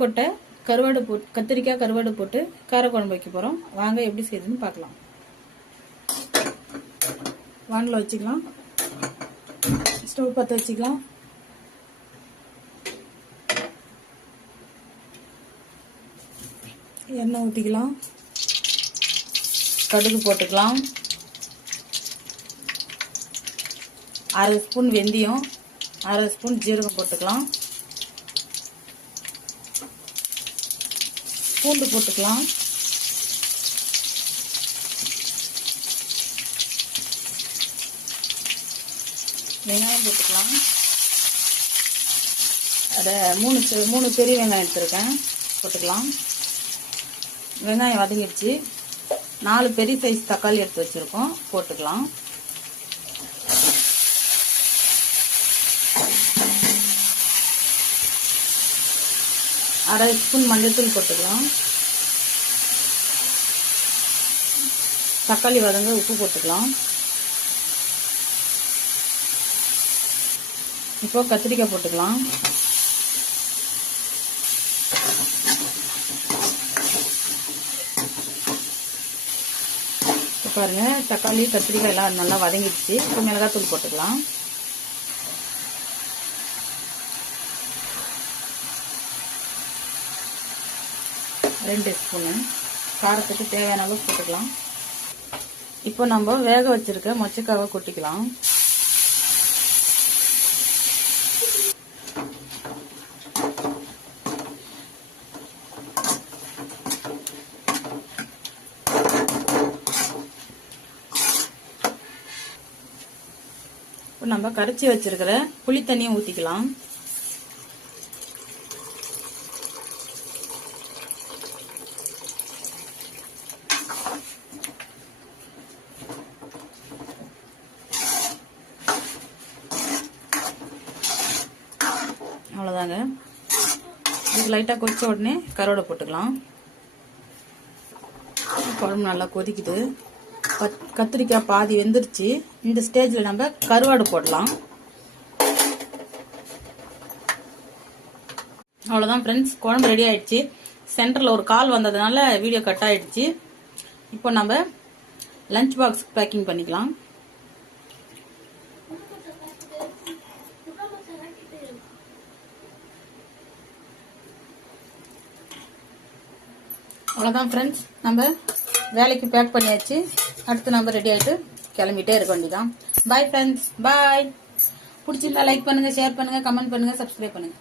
கொட்டை கருவாடு போட்டு கத்திரிக்காய் கருவாடு போட்டு காரக்குழம்பு வைக்க போகிறோம் வாங்க எப்படி செய்யுதுன்னு பார்க்கலாம். வானில் வச்சுக்கலாம். ஸ்டவ் பற்ற வச்சுக்கலாம். எண்ணெய் ஊற்றிக்கலாம் கடுகு போட்டுக்கலாம். அரை ஸ்பூன் வெந்தயம் அரை ஸ்பூன் ஜீரகம் போட்டுக்கலாம். பூண்டு போட்டுக்கலாம். வெங்காயம் போட்டுக்கலாம். அதை மூணு செ- மூணு பெரிய வெங்காயம் எடுத்துருக்கேன். போட்டுக்கலாம். வெங்காயம் வதங்கிடுச்சு. நாலு பெரிய சைஸ் தக்காளி எடுத்து வச்சுருக்கோம். போட்டுக்கலாம். அரை ஸ்பூன் மஞ்சள்தூள் போட்டுக்கலாம். தக்காளி வதங்க உப்பு போட்டுக்கலாம். இப்போ கத்திரிக்காய் போட்டுக்கலாம். பாருங்கள் பாருங்க தக்காளி கத்திரிக்காய் எல்லாம் நல்லா வதங்கிடுச்சு. இப்போ மிளகாத்தூள் போட்டுக்கலாம். ரெண்டு ஸ்பூனு. காரத்துக்கு தேவையான அளவு போட்டுக்கலாம். இப்போ நம்ம வேக வச்சிருக்க மொச்சக்காவை கொட்டிக்கலாம். இப்போ நம்ம கரைச்சி வச்சிருக்கிற புளி தண்ணியை ஊற்றிக்கலாம் அவ்வளோதாங்க இதுக்கு லைட்டாக கொதித்த உடனே கருவாடை போட்டுக்கலாம். குழம்பு நல்லா கொதிக்குது. கத் கத்திரிக்காய் பாதி வெந்துருச்சு. இந்த ஸ்டேஜில் நம்ம கருவாடு போடலாம். அவ்வளோதான் ஃப்ரெண்ட்ஸ் குழம்பு ரெடி ஆயிடுச்சு. சென்டரில் ஒரு கால் வந்ததுனால வீடியோ கட் ஆயிடுச்சு. இப்போ நம்ம லஞ்ச் பாக்ஸ் பேக்கிங் பண்ணிக்கலாம். அவ்வளோதான் ஃப்ரெண்ட்ஸ் நம்ம வேலைக்கு பேக் பண்ணியாச்சு. அடுத்து நம்ம ரெடி ஆகிட்டு கிளம்பிட்டே இருக்க வேண்டியதான் பாய் ஃப்ரெண்ட்ஸ் பாய் பிடிச்சிருந்தா லைக் பண்ணுங்கள் ஷேர் பண்ணுங்கள் கமெண்ட் பண்ணுங்கள் சப்ஸ்கிரைப் பண்ணுங்கள்